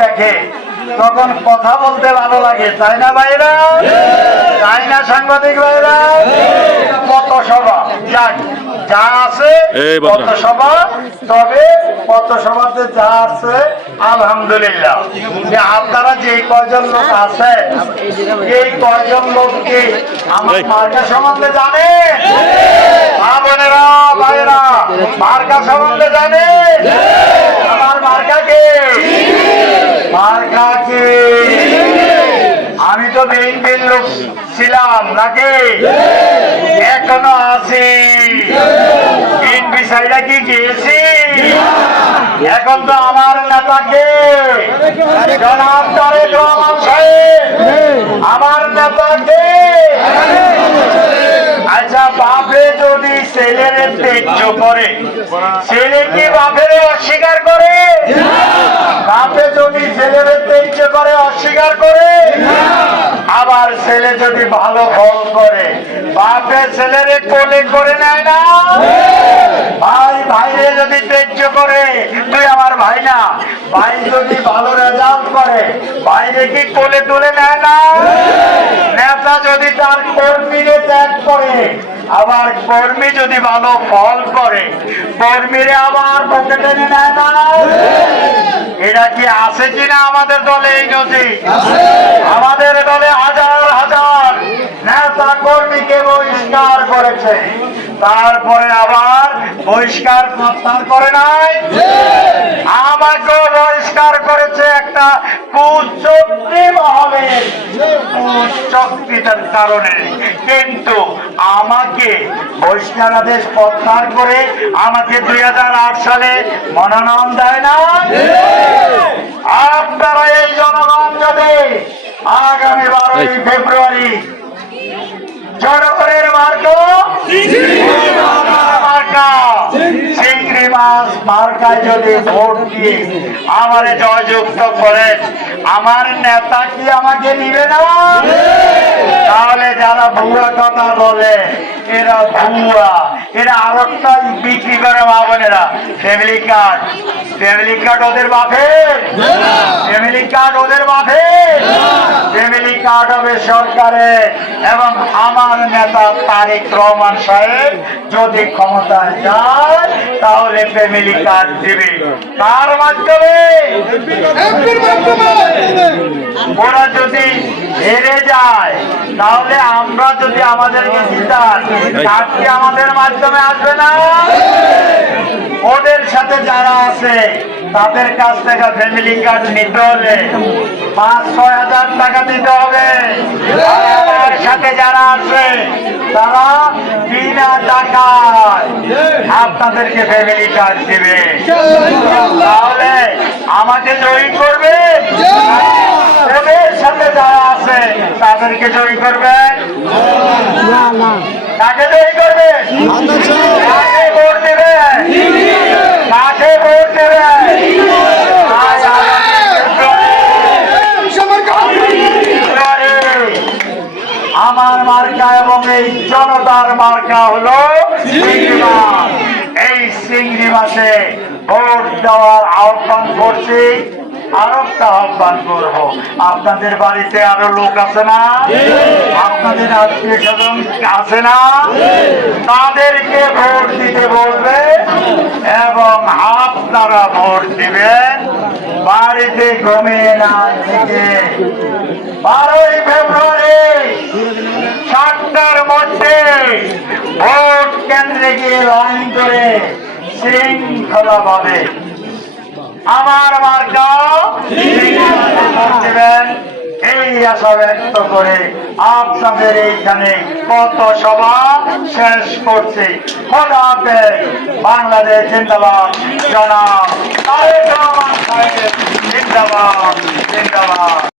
দেখে তখন কথা বলতে ভালো লাগে, তাই না ভাইরা? তাই না সাংবাদিক ভাইরা? পথসভা যাক, যা আছে পথসভা, তবে পথসভাতে যা আছে আলহামদুলিল্লাহ। যে আপনারা যে কয়জন লোক আছেন, এই কয়জন লোককে আমার মার্কা সম্বন্ধে জানে? মা বোনেরা ভাইরা, মার্কা সম্বন্ধে জানে? আমার মার্কাকে, মার্কাকে আমি তো বিএনপির লোক ছিলাম নাকি, এখনো আছি। বিএনপি সাইডা কি গিয়েছি? এখন তো আমার নেতাকে জনাব তারেক রহমান সাহেব, আমার নেতাকে। আচ্ছা, বাপে যদি ছেলের তেজ্য করে, ছেলে কি বাপের অস্বীকার করে? বাপে যদি ছেলের তেজ্য করে, অস্বীকার করে। আবার ছেলে যদি ভালো ফল করে, বাপে ছেলের কোলে করে নেয় না? ভাই ভাইরে যদি তেজ্য করে, তুই আমার ভাই না, ভাই যদি ভালো রেজাল্ট করে, ভাইরে কি কোলে তুলে নেয় না? নেতা যদি তার কর্মীরে ত্যাগ করে, আবার কর্মী যদি ভালো ফল করে, কর্মীরে আবার বুকে টেনে নেয় না? এটা কি আছে কিনা আমাদের দলে? এই নদী আমাদের দলে হাজার হাজার নেতা কর্মীকে বহিষ্কার করেছে, তারপরে আবার বহিষ্কার প্রত্যাহার করে নাই। আমাকেও বহিষ্কার করেছে একটা কুচক্রী মহলের কুচক্রিতার কারণে, কিন্তু আমাকে বহিষ্কার আদেশ প্রত্যাহার করে আমাকে 2008 সালে মনোনয়ন দেয় না। আপনারা এই জনগণ যদি আগামী 12ই ফেব্রুয়ারি জনগণের মার্কা চিংড়ি মাছ মার্কায় যদি ভোট দিয়ে আমারে জয়যুক্ত করেন, আমার নেতা কি আমাকে নিবে না? তাহলে যারা ভুয়া কথা বলে, এরা ভুয়া, এরা আরেকটা বিক্রি করে। মা বোনেরা, ফ্যামিলি কার্ড, ফ্যামিলি কার্ড ওদের বাপের, ফ্যামিলি কার্ড ওদের বাপের, ফ্যামিলি কার্ড হবে সরকারের। এবং আমার নেতা তারেক রহমান সাহেব যদি ক্ষমতায় যায়, তাহলে ফ্যামিলি কার্ড দিবে তার মাধ্যমে। ওরা যদি হেরে যায়, তাহলে আমরা যদি আমাদেরকে জিতান, কার্ডটি আমাদের মাধ্যমে আসবে না? ওদের সাথে যারা আছে তাদের কাছ থেকে ফ্যামিলি কার্ড নিতে হলে 5-6 হাজার টাকা দিতে হবে। আমার সাথে যারা আছে তারা বিনা টাকায় আপনাদেরকে ফ্যামিলি কার্ড দিবে। তাহলে আমাকে জয়ী করবে, ওদের সাথে যারা আছে তাদেরকে জয়ী করবে। কাকে জয়ী করবে? কাকে ভোট দেবে? কাকে ভোট দেবে? আমার মার্কা এবং এই জনতার মার্কা হলো চিংড়ি মাছ। এই চিংড়ি মাছে ভোট দেওয়ার আহ্বান করছি। আরো একটা আহ্বান করবো, আপনাদের বাড়িতে আরো লোক আছে না? আপনাদের আত্মীয় স্বজন আছে না? তাদেরকে ভোট দিতে বলবে এবং আপনারা ভোট দিবেন। বাড়িতে ঘুমিয়ে না থেকে 12ই ফেব্রুয়ারি 7টার মধ্যে ভোট কেন্দ্রে গিয়ে লাইন করে শৃঙ্খলা ভাবে আমার মার্কা দেবেন, এই আশা ব্যক্ত করে আপনাদের এইখানে পথসভা শেষ করছি। খোদা হাফেজ। বাংলাদেশ জিন্দাবাদ। জনাব তারেক রহমান সাহেব জিন্দাবাদ, জিন্দাবাদ।